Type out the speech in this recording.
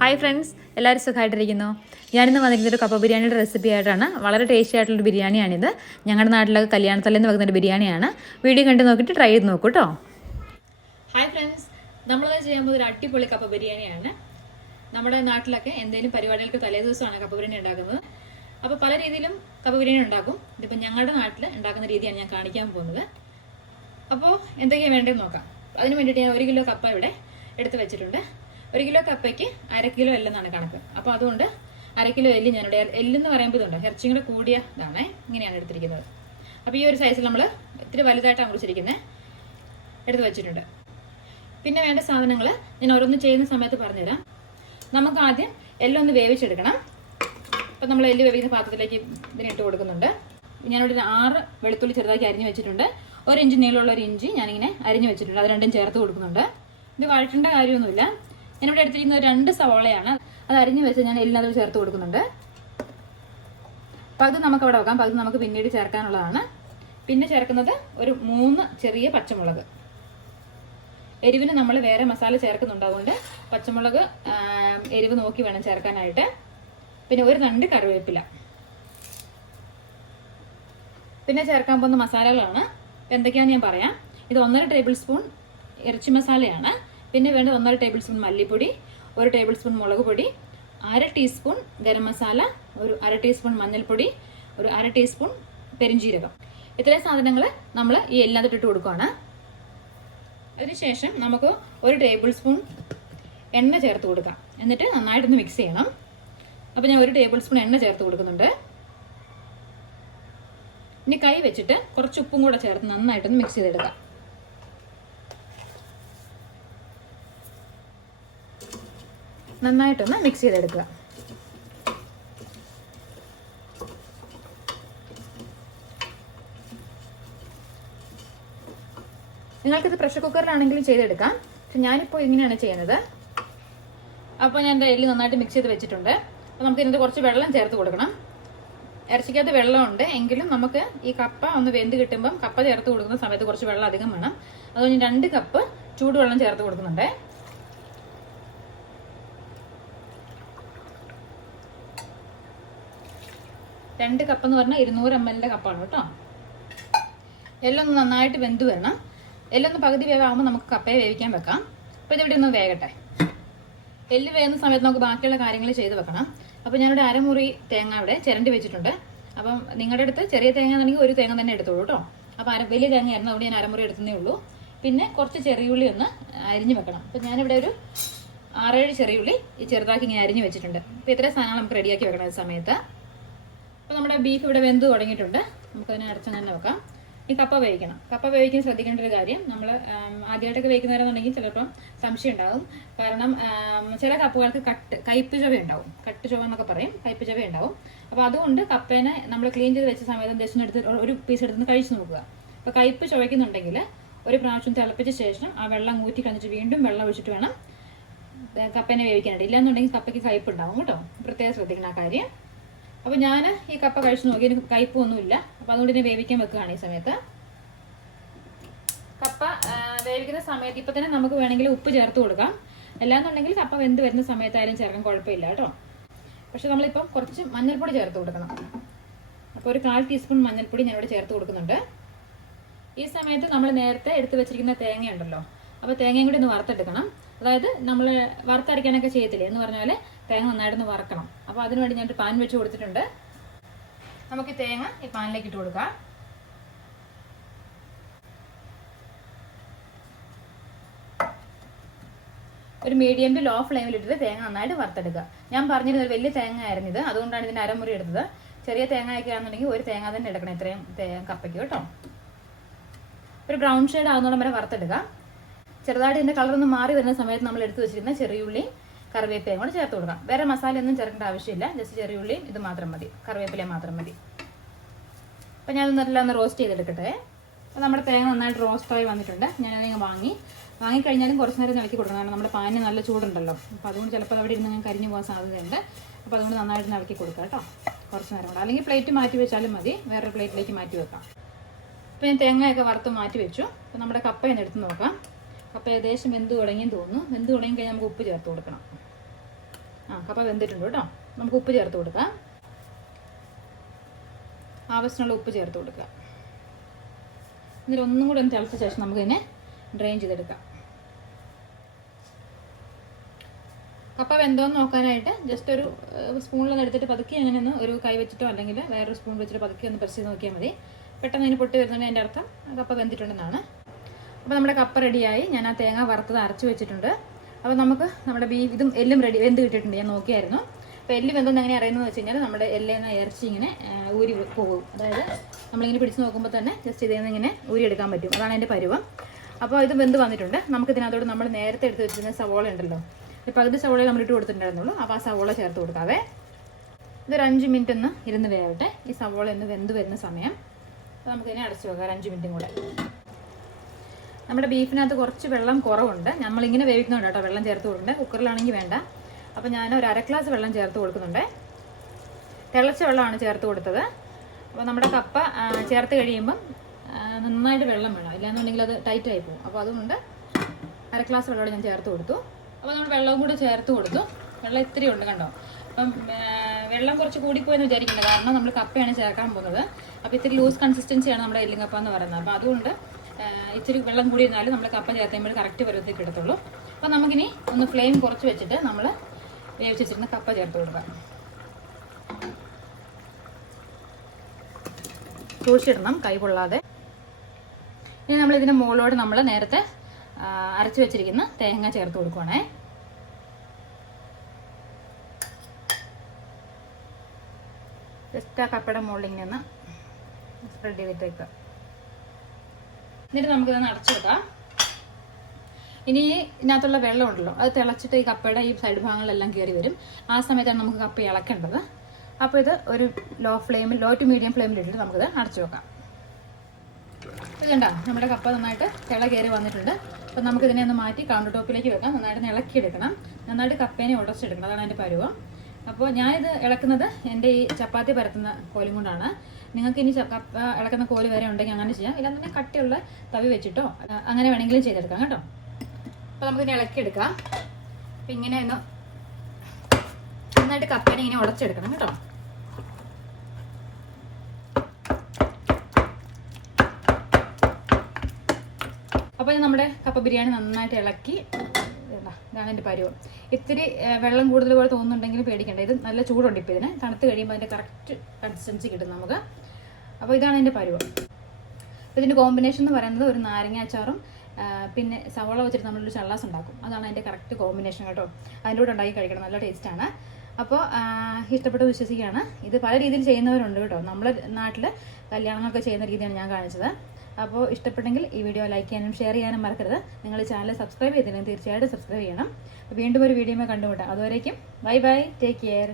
Hi friends, എല്ലാവരും സുഖമായിട്ടിരിക്കുന്നു. ഞാനിന്ന് വന്നിരിക്കുന്ന ഒരു കപ്പ ബിരിയാണിയുടെ റെസിപ്പി ആയിട്ടാണ്. വളരെ ടേസ്റ്റി ആയിട്ടുള്ളൊരു ബിരിയാണിയാണിത്. ഞങ്ങളുടെ നാട്ടിലൊക്കെ കല്യാണത്തലേന്ന് വെക്കുന്നൊരു ബിരിയാണിയാണ്. വീഡിയോ കണ്ട് നോക്കിയിട്ട് ട്രൈ ചെയ്ത് നോക്കൂ കേട്ടോ. ഹായ് ഫ്രണ്ട്സ്, നമ്മളത് ചെയ്യാൻ പോകുന്ന ഒരു അടിപൊളി കപ്പ ബിരിയാണിയാണ്. നമ്മുടെ നാട്ടിലൊക്കെ എന്തെങ്കിലും പരിപാടികൾക്ക് തലേ ദിവസമാണ് കപ്പ ബിരിയാണി ഉണ്ടാക്കുന്നത്. അപ്പോൾ പല രീതിയിലും കപ്പ ബിരിയാണി ഉണ്ടാക്കും. ഇതിപ്പോൾ ഞങ്ങളുടെ നാട്ടിൽ ഉണ്ടാക്കുന്ന രീതിയാണ് ഞാൻ കാണിക്കാൻ പോകുന്നത്. അപ്പോൾ എന്തൊക്കെയാണ് വേണ്ടതെന്ന് നോക്കാം. അതിന് വേണ്ടിയിട്ട് ഞാൻ 1 കിലോ കപ്പ ഇവിടെ എടുത്ത് വെച്ചിട്ടുണ്ട്. 1 കിലോ കപ്പയ്ക്ക് 1/2 കിലോ എല്ലെന്നാണ് കണക്ക്. അപ്പോൾ അതുകൊണ്ട് 1/2 കിലോ എല്ല് ഞാനിവിടെ, എല്ലെന്ന് പറയുമ്പോൾ ഇതുണ്ട് ഇറച്ചിയും കൂടെ കൂടിയ ഇതാണേ, ഇങ്ങനെയാണ് എടുത്തിരിക്കുന്നത്. അപ്പോൾ ഈ ഒരു സൈസിൽ നമ്മൾ ഇത്തിരി വലുതായിട്ടാണ് മുറിച്ചിരിക്കുന്നത്, എടുത്ത് വെച്ചിട്ടുണ്ട്. പിന്നെ വേണ്ട സാധനങ്ങൾ ഞാൻ ഓരോന്ന് ചെയ്യുന്ന സമയത്ത് പറഞ്ഞുതരാം. നമുക്ക് ആദ്യം എല്ലൊന്ന് വേവിച്ചെടുക്കണം. അപ്പം നമ്മൾ എല്ല് വേവിക്കുന്ന പാത്രത്തിലേക്ക് ഇതിനിട്ട് കൊടുക്കുന്നുണ്ട്. ഞാനിവിടെ 6 വെളുത്തുള്ളി ചെറുതാക്കി അരിഞ്ഞ് വെച്ചിട്ടുണ്ട്. 1 ഇഞ്ച് നീളമുള്ള ഒരു ഇഞ്ചി ഞാനിങ്ങനെ അരിഞ്ഞ് വെച്ചിട്ടുണ്ട്. അത് രണ്ടും ചേർത്ത് കൊടുക്കുന്നുണ്ട്. ഇത് വഴറ്റേണ്ട കാര്യമൊന്നുമില്ല. ഞാനിവിടെ എടുത്തിരിക്കുന്നത് 2 സവാളയാണ്. അത് അരിഞ്ഞ് വെച്ച് ഞാൻ എല്ലാം ചേർത്ത് കൊടുക്കുന്നുണ്ട്. പകുതി നമുക്ക് അവിടെ വെക്കാം, പകുതി നമുക്ക് പിന്നീട് ചേർക്കാനുള്ളതാണ്. പിന്നെ ചേർക്കുന്നത് ഒരു 3 ചെറിയ പച്ചമുളക്. എരിവിന് നമ്മൾ വേറെ മസാല ചേർക്കുന്നുണ്ട്, അതുകൊണ്ട് പച്ചമുളക് എരിവ് നോക്കി വേണം ചേർക്കാനായിട്ട്. പിന്നെ ഒരു 2 കറിവേപ്പില. പിന്നെ ചേർക്കാൻ പോകുന്ന മസാലകളാണ്. എന്തൊക്കെയാണെന്ന് ഞാൻ പറയാം. ഇത് 1.5 ടേബിൾ സ്പൂൺ ഇറച്ചി മസാലയാണ്. പിന്നെ വേണ്ടത് 1.5 ടേബിൾ സ്പൂൺ മല്ലിപ്പൊടി, 1 ടേബിൾ സ്പൂൺ മുളക് പൊടി, 1/2 ടീസ്പൂൺ ഗരം മസാല, ഒരു 1/2 ടീസ്പൂൺ മഞ്ഞൾപ്പൊടി, ഒരു 1/2 ടീസ്പൂൺ പെരിഞ്ജീരകം. ഇത്രയും സാധനങ്ങൾ നമ്മൾ ഈ എല്ലാം ഇട്ടിട്ട് കൊടുക്കുകയാണ്. അതിനുശേഷം നമുക്ക് 1 ടേബിൾ സ്പൂൺ എണ്ണ ചേർത്ത് കൊടുക്കാം. എന്നിട്ട് നന്നായിട്ടൊന്ന് മിക്സ് ചെയ്യണം. അപ്പോൾ ഞാൻ 1 ടേബിൾ സ്പൂൺ എണ്ണ ചേർത്ത് കൊടുക്കുന്നുണ്ട്. ഇനി കൈ വെച്ചിട്ട് കുറച്ച് ഉപ്പും കൂടെ ചേർത്ത് നന്നായിട്ടൊന്ന് മിക്സ് ചെയ്തെടുക്കാം. നന്നായിട്ടൊന്ന് മിക്സ് ചെയ്തെടുക്കുക. നിങ്ങൾക്കിത് പ്രഷർ കുക്കറിലാണെങ്കിലും ചെയ്തെടുക്കാം. പക്ഷെ ഞാനിപ്പോൾ ഇങ്ങനെയാണ് ചെയ്യുന്നത്. അപ്പോൾ ഞാൻ എൻ്റെ എല്ല് നന്നായിട്ട് മിക്സ് ചെയ്ത് വെച്ചിട്ടുണ്ട്. അപ്പോൾ നമുക്ക് ഇതിനകത്ത് കുറച്ച് വെള്ളം ചേർത്ത് കൊടുക്കണം. ഇറച്ചിക്കകത്ത് വെള്ളമുണ്ട് എങ്കിലും നമുക്ക് ഈ കപ്പ ഒന്ന് വെന്ത് കിട്ടുമ്പം കപ്പ ചേർത്ത് കൊടുക്കുന്ന സമയത്ത് കുറച്ച് വെള്ളം അധികം വേണം. അതുകൊണ്ട് 2 കപ്പ് ചൂടുവെള്ളം ചേർത്ത് കൊടുക്കുന്നുണ്ട്. രണ്ട് കപ്പ് എന്ന് പറഞ്ഞാൽ 200 ml കപ്പാണ് കേട്ടോ. എല്ലൊന്ന് നന്നായിട്ട് വെന്ത് വരണം. എല്ലൊന്ന് പകുതി വേവാകുമ്പോൾ നമുക്ക് കപ്പയെ വേവിക്കാൻ വെക്കാം. അപ്പോൾ ഇതിവിടെ ഒന്ന് വേകട്ടെ. എല്ല് വേകുന്ന സമയത്ത് നമുക്ക് ബാക്കിയുള്ള കാര്യങ്ങൾ ചെയ്ത് വെക്കണം. അപ്പോൾ ഞാനിവിടെ 1/2 മുറി തേങ്ങ ഇവിടെ ചിരണ്ടി വെച്ചിട്ടുണ്ട്. അപ്പം നിങ്ങളുടെ അടുത്ത് ചെറിയ തേങ്ങ ആണെങ്കിൽ 1 തേങ്ങ തന്നെ എടുത്തോളൂ കേട്ടോ. അപ്പോൾ വലിയ തേങ്ങ ആയിരുന്നു, അതുകൊണ്ട് ഞാൻ 1/2 മുറി എടുത്തതേ ഉള്ളൂ. പിന്നെ കുറച്ച് ചെറിയുള്ളി ഒന്ന് അരിഞ്ഞ് വെക്കണം. അപ്പോൾ ഞാനിവിടെ ഒരു 6-7 ചെറിയുള്ളി ഈ ചെറുതാക്കി ഇങ്ങനെ അരിഞ്ഞ് വെച്ചിട്ടുണ്ട്. അപ്പോൾ ഇത്രയും സാധനങ്ങൾ നമുക്ക് റെഡിയാക്കി വെക്കണം ഈ സമയത്ത്. അപ്പോൾ നമ്മുടെ ബീഫ് ഇവിടെ വെന്ത് തുടങ്ങിയിട്ടുണ്ട്. നമുക്കതിനെ അടച്ച് തന്നെ വെക്കാം. ഈ കപ്പ വേവിക്കണം. കപ്പ വേവിക്കാൻ ശ്രദ്ധിക്കേണ്ട ഒരു കാര്യം, നമ്മൾ ആദ്യമായിട്ടൊക്കെ വേവിക്കുന്നവരെന്നുണ്ടെങ്കിൽ ചിലപ്പം സംശയം ഉണ്ടാകും. കാരണം ചില കപ്പകൾക്ക് കയ്പ്പ് ചുവ ഉണ്ടാവും. കട്ട് ചുവ എന്നൊക്കെ പറയും, കയ്പ്പ് ചുവ ഉണ്ടാവും. അപ്പോൾ അതുകൊണ്ട് കപ്പേനെ നമ്മൾ ക്ലീൻ ചെയ്ത് വെച്ച സമയത്ത് ജസ്റ്റ് എടുത്ത് ഒരു പീസ് എടുത്ത് കഴിച്ച് നോക്കുക. അപ്പോൾ കയ്പ്പ് ചുവയ്ക്കുന്നുണ്ടെങ്കിൽ ഒരു പ്രാവശ്യം തിളപ്പിച്ച ശേഷം ആ വെള്ളം ഊറ്റി കളഞ്ഞിട്ട് വീണ്ടും വെള്ളം ഒഴിച്ചിട്ട് വേണം കപ്പേനെ വേവിക്കാനായിട്ട്. ഇല്ലാന്നുണ്ടെങ്കിൽ കപ്പയ്ക്ക് കയ്പ്പ് ഉണ്ടാവും കേട്ടോ. പ്രത്യേകം ശ്രദ്ധിക്കണം ആ കാര്യം. അപ്പോൾ ഞാൻ ഈ കപ്പ കഴിച്ച് നോക്കി, എനിക്ക് കയ്പൊന്നുമില്ല. അപ്പോൾ അതുകൊണ്ട് ഇതിനെ വേവിക്കാൻ വെക്കുകയാണ് ഈ സമയത്ത്. കപ്പ വേവിക്കുന്ന സമയത്ത് ഇപ്പം തന്നെ നമുക്ക് വേണമെങ്കിൽ ഉപ്പ് ചേർത്ത് കൊടുക്കാം. അല്ലാന്നുണ്ടെങ്കിൽ കപ്പ വെന്ത് വരുന്ന സമയത്തായാലും ചേർക്കാൻ കുഴപ്പമില്ല കേട്ടോ. പക്ഷെ നമ്മളിപ്പം കുറച്ച് മഞ്ഞൾപ്പൊടി ചേർത്ത് കൊടുക്കണം. അപ്പോൾ ഒരു 1/4 ടീസ്പൂൺ മഞ്ഞൾപ്പൊടി ഞാനിവിടെ ചേർത്ത് കൊടുക്കുന്നുണ്ട്. ഈ സമയത്ത് നമ്മൾ നേരത്തെ എടുത്ത് വെച്ചിരിക്കുന്ന തേങ്ങ ഉണ്ടല്ലോ, അപ്പോൾ തേങ്ങയും കൂടി ഒന്ന് വറുത്തെടുക്കണം. അതായത് നമ്മൾ വറുത്തരയ്ക്കാനൊക്കെ ചെയ്യത്തില്ലേ എന്ന് പറഞ്ഞാൽ തേങ്ങ നന്നായിട്ടൊന്ന് വറക്കണം. അപ്പോൾ അതിനുവേണ്ടി ഞാനൊരു പാൻ വെച്ച് കൊടുത്തിട്ടുണ്ട്. നമുക്ക് തേങ്ങ ഈ പാനിലേക്ക് ഇട്ട് കൊടുക്കാം. ഒരു മീഡിയം ടു ലോ ഫ്ലെയിമിൽ ഇട്ടിട്ട് തേങ്ങ നന്നായിട്ട് വറുത്തെടുക്കുക. ഞാൻ പറഞ്ഞിരുന്നത് ഒരു വലിയ തേങ്ങ ആയിരുന്നു ഇത്, അതുകൊണ്ടാണ് ഇതിൻ്റെ 1/2 മുറി എടുത്തത്. ചെറിയ തേങ്ങ ഒക്കെ ആണെന്നുണ്ടെങ്കിൽ 1 തേങ്ങ തന്നെ എടുക്കണം ഇത്രയും കപ്പയ്ക്ക് കേട്ടോ. ഒരു ബ്രൗൺ ഷെയ്ഡ് ആകുന്നോളം വരെ വറുത്തെടുക്കുക. ചെറുതായിട്ട് ഇതിൻ്റെ കളറൊന്ന് മാറി വരുന്ന സമയത്ത് നമ്മൾ എടുത്ത് വെച്ചിരുന്ന ചെറിയുള്ളി കറിവേപ്പിലയും കൂടെ ചേർത്ത് കൊടുക്കാം. വേറെ മസാല ഒന്നും ചേർക്കേണ്ട ആവശ്യമില്ല. ജസ്റ്റ് ചെറിയുള്ളിയും ഇത് മാത്രം മതി, കറിവേപ്പിലയും മാത്രം മതി. അപ്പോൾ ഞാൻ നല്ല ഒന്ന് റോസ്റ്റ് ചെയ്തെടുക്കട്ടെ. അപ്പോൾ നമ്മുടെ തേങ്ങ നന്നായിട്ട് റോസ്റ്റായി വന്നിട്ടുണ്ട്. ഞാനതിനെ വാങ്ങിക്കഴിഞ്ഞാലും കുറച്ച് നേരം ഇളക്കി കൊടുക്കണം. കാരണം നമ്മുടെ പാനിന് നല്ല ചൂടുണ്ടല്ലോ. അപ്പോൾ അതുകൊണ്ട് ചിലപ്പോൾ അവിടെ ഇരുന്ന് ഞാൻ കരിഞ്ഞു പോകാൻ സാധ്യതയുണ്ട്. അപ്പോൾ അതുകൊണ്ട് നന്നായിട്ട് ഇളക്കി കൊടുക്കാം കേട്ടോ, കുറച്ച് നേരം കൂടെ. അല്ലെങ്കിൽ പ്ലേറ്റ് മാറ്റി വെച്ചാലും മതി, വേറൊരു പ്ലേറ്റിലേക്ക് മാറ്റി വെക്കാം. അപ്പോൾ ഞാൻ തേങ്ങയൊക്കെ വറുത്ത് മാറ്റി വെച്ചു. അപ്പോൾ നമ്മുടെ കപ്പയൊന്ന് എടുത്ത് നോക്കാം. അപ്പോൾ ഏകദേശം വെന്ത് തുടങ്ങിയെന്ന് തോന്നുന്നു. വെന്ത് തുടങ്ങി കഴിഞ്ഞാൽ നമുക്ക് ഉപ്പ് ചേർത്ത് കൊടുക്കണം. കപ്പ വെന്തിട്ടുണ്ട് കേട്ടോ. നമുക്ക് ഉപ്പ് ചേർത്ത് കൊടുക്കാം. ആവശ്യത്തിനുള്ള ഉപ്പ് ചേർത്ത് കൊടുക്കുക. എന്നിട്ട് ഒന്നും കൂടെ ഒന്ന് തിളച്ച ശേഷം നമുക്കിതിനെ ഡ്രെയിൻ ചെയ്തെടുക്കാം. കപ്പ വെന്തോന്ന് നോക്കാനായിട്ട് ജസ്റ്റ് ഒരു സ്പൂണിലൊന്ന് എടുത്തിട്ട് പതുക്കി അങ്ങനെ ഒന്ന് ഒരു കൈ വെച്ചിട്ടോ അല്ലെങ്കിൽ വേറൊരു സ്പൂൺ വെച്ചിട്ട് പതുക്കി ഒന്ന് പ്രസ് ചെയ്ത് നോക്കിയാൽ മതി. പെട്ടെന്ന് അതിന് പൊട്ടി വരുന്നതിന് അതിൻ്റെ അർത്ഥം കപ്പ വെന്തിട്ടുണ്ടെന്നാണ്. അപ്പോൾ നമ്മുടെ കപ്പ റെഡിയായി. ഞാൻ ആ തേങ്ങ വറുത്തത് അരച്ച് വെച്ചിട്ടുണ്ട്. അപ്പോൾ നമുക്ക് നമ്മുടെ ബീഫ് ഇതും എല്ലും വെന്ത് കിട്ടിയിട്ടുണ്ട്. ഞാൻ നോക്കിയായിരുന്നു. അപ്പോൾ എല്ല് വെന്തെന്ന് എങ്ങനെ അറിയുന്നത് വെച്ച് കഴിഞ്ഞാൽ നമ്മുടെ എല്ലേന്ന് ഇറച്ചി ഇങ്ങനെ ഊരി പോകും. അതായത് നമ്മളിങ്ങനെ പിടിച്ച് നോക്കുമ്പോൾ തന്നെ ജസ്റ്റ് ഇതിൽ നിന്ന് ഇങ്ങനെ ഊരിയെടുക്കാൻ പറ്റും. അതാണ് അതിൻ്റെ പരുവം. അപ്പോൾ ഇത് വെന്ത് വന്നിട്ടുണ്ട്. നമുക്ക് ഇതിനകത്തോട് നമ്മൾ നേരത്തെ എടുത്ത് വെച്ചിരുന്ന സവോള ഉണ്ടല്ലോ, പകുതി സവോള നമ്മൾ ഇട്ട് കൊടുത്തിട്ടുണ്ടായിരുന്നുള്ളൂ. അപ്പോൾ ആ സവോള ചേർത്ത് കൊടുക്കാവേ. ഇതൊരു 5 മിനിറ്റ് ഒന്ന് ഇരുന്ന് വേവട്ടെ. ഈ സവോള ഒന്ന് വെന്ത് വരുന്ന സമയം നമുക്കിതിനെ അടച്ചു വെക്കാം 5 മിനിറ്റും കൂടെ. നമ്മുടെ ബീഫിനകത്ത് കുറച്ച് വെള്ളം കുറവുണ്ട്. നമ്മളിങ്ങനെ വേവിക്കുന്നുണ്ട് കേട്ടോ, വെള്ളം ചേർത്ത് കൊടുക്കണ്ടേ. കുക്കറിലാണെങ്കിൽ വേണ്ട. അപ്പോൾ ഞാൻ ഒരു 1/2 ഗ്ലാസ് വെള്ളം ചേർത്ത് കൊടുക്കുന്നുണ്ട്. തിളച്ച വെള്ളമാണ് ചേർത്ത് കൊടുത്തത്. അപ്പോൾ നമ്മുടെ കപ്പ ചേർത്ത് കഴിയുമ്പം നന്നായിട്ട് വെള്ളം വേണം, ഇല്ലാന്നുണ്ടെങ്കിൽ അത് ടൈറ്റായി പോകും. അപ്പോൾ അതുകൊണ്ട് 1/2 ഗ്ലാസ് വെള്ളമോട് ഞാൻ ചേർത്ത് കൊടുത്തു. അപ്പോൾ നമ്മൾ വെള്ളവും കൂടെ ചേർത്ത് കൊടുത്തു. വെള്ളം ഇത്തിരി ഉണ്ട് കണ്ടോ. അപ്പം വെള്ളം കുറച്ച് കൂടിപ്പോയെന്ന് വിചാരിക്കേണ്ട, കാരണം നമ്മൾ കപ്പയാണ് ചേർക്കാൻ പോകുന്നത്. അപ്പോൾ ഇത്തിരി ലൂസ് കൺസിസ്റ്റൻസിയാണ് നമ്മുടെ എല്ലും കപ്പ എന്ന് പറയുന്നത്. അപ്പോൾ അതുകൊണ്ട് ഇച്ചിരി വെള്ളം കൂടി ഇരുന്നാലും നമ്മൾ കപ്പ ചേർത്ത് കഴിയുമ്പോൾ കറക്റ്റ് പരുവത്തിൽ കിടത്തുള്ളൂ. അപ്പോൾ നമുക്കിനി ഒന്ന് ഫ്ലെയിം കുറച്ച് വെച്ചിട്ട് നമ്മൾ വേവിച്ച് വെച്ചിരുന്ന കപ്പ ചേർത്ത് കൊടുക്കാം. സൂക്ഷിച്ചിടണം, കൈ പൊള്ളാതെ. ഇനി നമ്മൾ ഇതിൻ്റെ മുകളിലോട്ട് നമ്മൾ നേരത്തെ അരച്ച് വെച്ചിരിക്കുന്ന തേങ്ങ ചേർത്ത് കൊടുക്കുവാണേ. ജസ്റ്റ് ആ കപ്പയുടെ മുകളിൽ ഇങ്ങനെ ഒന്ന് സ്പ്രെഡ് ചെയ്തിട്ട് വെക്കുക. എന്നിട്ട് നമുക്കിതൊന്ന് അടച്ചു വെക്കാം. ഇനി ഇതിനകത്തുള്ള വെള്ളം ഉണ്ടല്ലോ, അത് തിളച്ചിട്ട് ഈ കപ്പയുടെ ഈ സൈഡ് ഭാഗങ്ങളിലെല്ലാം കയറി വരും. ആ സമയത്താണ് നമുക്ക് കപ്പ ഇളക്കേണ്ടത്. അപ്പോൾ ഇത് ഒരു ലോ ടു മീഡിയം ഫ്ലെയിമിൽ ഇട്ടിട്ട് നമുക്കിത് അടച്ചു വെക്കാം. ഇത് കണ്ടോ, നമ്മുടെ കപ്പ നന്നായിട്ട് തിള കയറി വന്നിട്ടുണ്ട്. അപ്പോൾ നമുക്കിതിനെ ഒന്ന് മാറ്റി കൗണ്ടർ ടോപ്പിലേക്ക് വെക്കാം. നന്നായിട്ട് ഇളക്കിയെടുക്കണം, നന്നായിട്ട് കപ്പേനെ ഉടച്ചെടുക്കണം. അതാണ് അതിൻ്റെ പരുവം. അപ്പോൾ ഞാനിത് ഇളക്കുന്നത് എൻ്റെ ഈ ചപ്പാത്തി പരത്തുന്ന കോലും കൊണ്ടാണ്. നിങ്ങൾക്ക് ഇനി കപ്പ ഇളക്കുന്ന കോല് വരെ ഉണ്ടെങ്കിൽ അങ്ങനെ ചെയ്യാം. ഇല്ലാന്നുണ്ടെങ്കിൽ കട്ടിയുള്ള തവി വെച്ചിട്ടോ അങ്ങനെ വേണമെങ്കിലും ചെയ്തെടുക്കാം കേട്ടോ. അപ്പോൾ നമുക്കിതിനെ ഇളക്കിയെടുക്കാം. അപ്പം ഇങ്ങനെ ഒന്ന് നന്നായിട്ട് കപ്പേനെ ഇങ്ങനെ ഉടച്ചെടുക്കണം കേട്ടോ. അപ്പോൾ നമ്മുടെ കപ്പ ബിരിയാണി നന്നായിട്ട് ഇളക്കി. ഇതാണ് എൻ്റെ പരുവം. ഇത്തിരി വെള്ളം കൂടുതൽ പോലെ തോന്നുന്നുണ്ടെങ്കിൽ പേടിക്കേണ്ട. ഇത് നല്ല ചൂടുണ്ട്. ഇപ്പോൾ ഇതിന് തണുത്ത് കഴിയുമ്പോൾ അതിൻ്റെ കറക്റ്റ് കൺസിസ്റ്റൻസി കിട്ടും നമുക്ക്. അപ്പോൾ ഇതാണ് എൻ്റെ പരുവം. അപ്പോൾ ഇതിൻ്റെ കോമ്പിനേഷൻ എന്ന് പറയുന്നത് ഒരു നാരങ്ങ അച്ചാറും പിന്നെ സവോള വെച്ചിട്ട് നമ്മളൊരു ചള്ളാസ് ഉണ്ടാക്കും. അതാണ് അതിൻ്റെ കറക്റ്റ് കോമ്പിനേഷൻ കേട്ടോ. അതിൻ്റെ കൂടെ ഉണ്ടാക്കി കഴിക്കണം, നല്ല ടേസ്റ്റാണ്. അപ്പോൾ ഇഷ്ടപ്പെട്ട് വിശ്വസിക്കുകയാണ്. ഇത് പല രീതിയിൽ ചെയ്യുന്നവരുണ്ട് കേട്ടോ. നമ്മുടെ നാട്ടിൽ കല്യാണങ്ങളൊക്കെ ചെയ്യുന്ന രീതിയാണ് ഞാൻ കാണിച്ചത്. അപ്പോൾ ഇഷ്ടപ്പെട്ടെങ്കിൽ ഈ വീഡിയോ ലൈക്ക് ചെയ്യാനും ഷെയർ ചെയ്യാനും മറക്കരുത്. നിങ്ങൾ ഈ ചാനൽ സബ്സ്ക്രൈബ് ചെയ്തില്ലെങ്കിൽ തീർച്ചയായിട്ടും സബ്സ്ക്രൈബ് ചെയ്യണം. വീണ്ടും ഒരു വീഡിയോയിൽ കണ്ടുമുട്ടാം. അതുവരേക്കും ബൈ ബൈ, ടേക്ക് കെയർ.